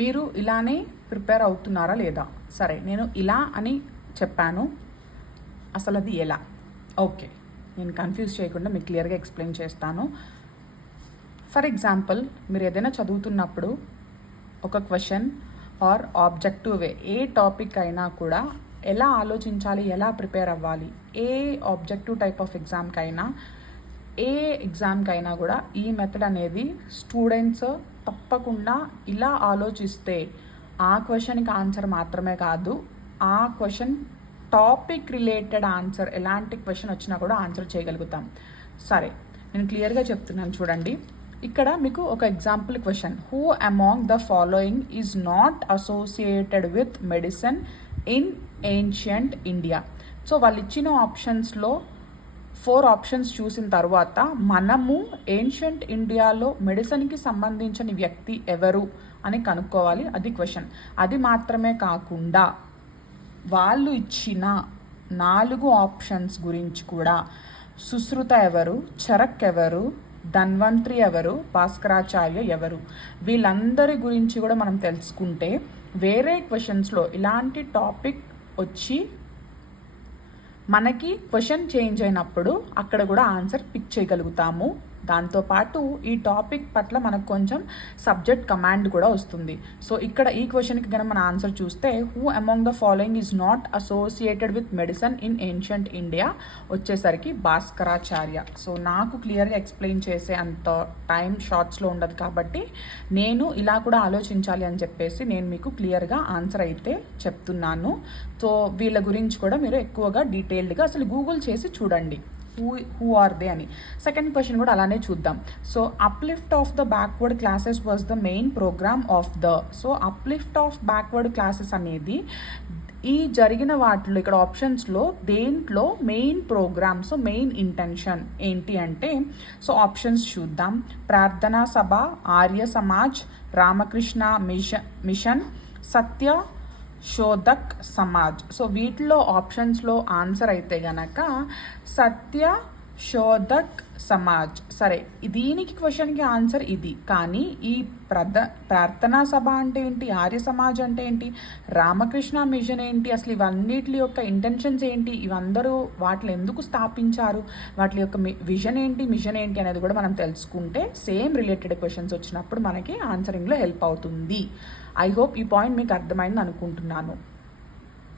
మీరు ఇలానే ప్రిపేర్ అవుతున్నారా లేదా? సరే, నేను ఇలా అని చెప్పాను, అసలు అది ఎలా? ఓకే, నేను కన్ఫ్యూజ్ చేయకుండా మీకు క్లియర్గా ఎక్స్ప్లెయిన్ చేస్తాను. ఫర్ ఎగ్జాంపుల్, మీరు ఏదైనా చదువుతున్నప్పుడు ఒక క్వశ్చన్ ఆర్ ఆబ్జెక్టివ్ వే, ఏ టాపిక్ అయినా కూడా ఎలా ఆలోచించాలి, ఎలా ప్రిపేర్ అవ్వాలి, ఏ ఆబ్జెక్టివ్ టైప్ ఆఫ్ ఎగ్జామ్కైనా, ఏ ఎగ్జామ్కైనా కూడా ఈ మెథడ్ అనేది స్టూడెంట్స్ తప్పకుండా ఇలా ఆలోచిస్తే ఆ క్వశ్చన్కి ఆన్సర్ మాత్రమే కాదు, ఆ క్వశ్చన్ టాపిక్ రిలేటెడ్ ఆన్సర్, ఎలాంటి క్వశ్చన్ వచ్చినా కూడా ఆన్సర్ చేయగలుగుతాం. సరే, నేను క్లియర్గా చెప్తున్నాను చూడండి. ఇక్కడ మీకు ఒక example question, who among the following is not associated with medicine in ancient India. So వాళ్ళు ఇచ్చిన ఆప్షన్స్లో 4 ఆప్షన్స్ చూసిన తర్వాత మనము ఏన్షియంట్ ఇండియాలో మెడిసిన్కి సంబంధించిన వ్యక్తి ఎవరు అని కనుక్కోవాలి. అది క్వశ్చన్. అది మాత్రమే కాకుండా వాళ్ళు ఇచ్చిన 4 ఆప్షన్స్ గురించి కూడా, సుశ్రుత ఎవరు, చరక్ ఎవరు, ధన్వంత్రి ఎవరు, భాస్కరాచార్య ఎవరు, వీళ్ళందరి గురించి కూడా మనం తెలుసుకుంటే వేరే క్వశ్చన్స్లో ఇలాంటి టాపిక్ వచ్చి మనకి క్వశ్చన్ చేంజ్ అయినప్పుడు అక్కడ కూడా ఆన్సర్ పిక్ చేయగలుగుతాము. దాంతోపాటు ఈ టాపిక్ పట్ల మనకు కొంచెం సబ్జెక్ట్ కమాండ్ కూడా వస్తుంది. సో ఇక్కడ ఈ క్వశ్చన్కి కనుక మన ఆన్సర్ చూస్తే, who among the following is not associated with medicine in ancient India వచ్చేసరికి భాస్కరాచార్య. సో నాకు క్లియర్గా ఎక్స్ప్లెయిన్ చేసే అంత టైం షార్ట్స్లో ఉండదు కాబట్టి నేను ఇలా కూడా ఆలోచించాలి అని చెప్పేసి నేను మీకు క్లియర్గా ఆన్సర్ అయితే చెప్తున్నాను. సో వీళ్ళ గురించి కూడా మీరు ఎక్కువగా డీటెయిల్డ్గా అసలు గూగుల్ చేసి చూడండి, హూ ఆర్ దే అని. సెకండ్ క్వశ్చన్ కూడా అలానే చూద్దాం. So uplift of the backward classes was the main programme of the. So uplift of backward classes అనేది ఈ జరిగిన వాటిలో ఇక్కడ ఆప్షన్స్లో దేంట్లో main programme, so main intention ఏంటి అంటే, సో ఆప్షన్స్ చూద్దాం. ప్రార్థనా సభ, ఆర్య సమాజ్, రామకృష్ణ మిషన్, సత్య శోధక్ సమాజ్. సో వీటిలో ఆప్షన్స్లో ఆన్సర్ అయితే గనక సత్య శోధక్ సమాజ్. సరే, దీనికి క్వశ్చన్కి ఆన్సర్ ఇది. కానీ ఈ ప్రార్థనా సభ అంటే ఏంటి, ఆర్య సమాజ్ అంటే ఏంటి, రామకృష్ణ మిషన్ ఏంటి, అసలు ఇవన్నిటి యొక్క ఇంటెన్షన్స్ ఏంటి, ఇవందరూ వాటిని ఎందుకు స్థాపించారు, వాటి యొక్క విజన్ ఏంటి, మిషన్ ఏంటి అనేది కూడా మనం తెలుసుకుంటే సేమ్ రిలేటెడ్ క్వశ్చన్స్ వచ్చినప్పుడు మనకి ఆన్సరింగ్లో హెల్ప్ అవుతుంది. ఐ హోప్ ఈ పాయింట్ మీకు అర్థమైంది అనుకుంటున్నాను.